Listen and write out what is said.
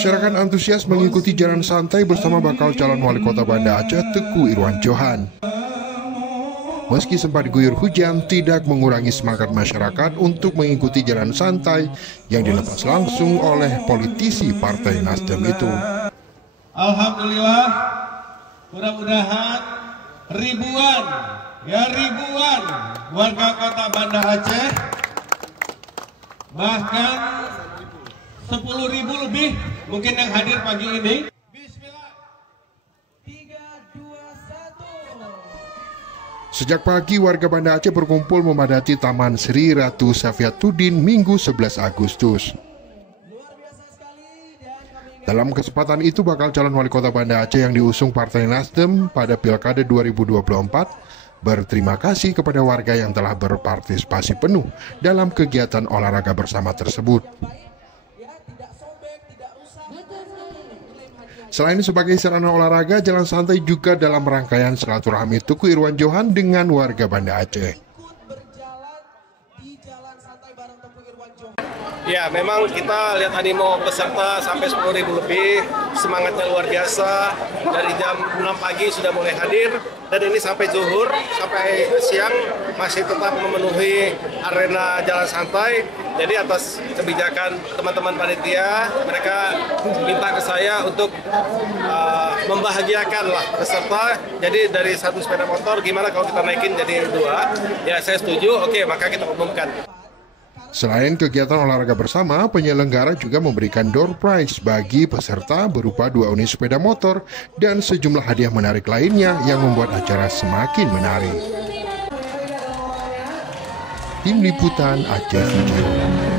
Masyarakat antusias mengikuti jalan santai bersama bakal calon wali kota Banda Aceh Teuku Irwan Johan. Meski sempat diguyur hujan, tidak mengurangi semangat masyarakat untuk mengikuti jalan santai yang dilepas langsung oleh politisi Partai Nasdem itu. Alhamdulillah, mudah-mudahan ribuan warga kota Banda Aceh, bahkan 10.000 lebih mungkin yang hadir pagi ini. Bismillah. 3, 2, 1. Sejak pagi warga Banda Aceh berkumpul memadati Taman Sri Ratu Safiatuddin Minggu 11 Agustus. Dalam kesempatan itu bakal calon wali kota Banda Aceh yang diusung Partai Nasdem pada Pilkada 2024 berterima kasih kepada warga yang telah berpartisipasi penuh dalam kegiatan olahraga bersama tersebut. Selain sebagai sarana olahraga, jalan santai juga dalam rangkaian silaturahmi Teuku Irwan Johan dengan warga Banda Aceh. Ya, memang kita lihat animo peserta sampai 10.000 lebih, semangatnya luar biasa. Dari jam 6 pagi sudah mulai hadir, dan ini sampai zuhur, sampai siang masih tetap memenuhi arena jalan santai. Jadi atas kebijakan teman-teman panitia, mereka minta ke saya untuk membahagiakan lah peserta. Jadi dari 1 sepeda motor, gimana kalau kita naikin jadi 2? Ya, saya setuju, oke, maka kita umumkan. Selain kegiatan olahraga bersama, penyelenggara juga memberikan door prize bagi peserta berupa 2 unit sepeda motor dan sejumlah hadiah menarik lainnya yang membuat acara semakin menarik. Tim Liputan Aceh Video.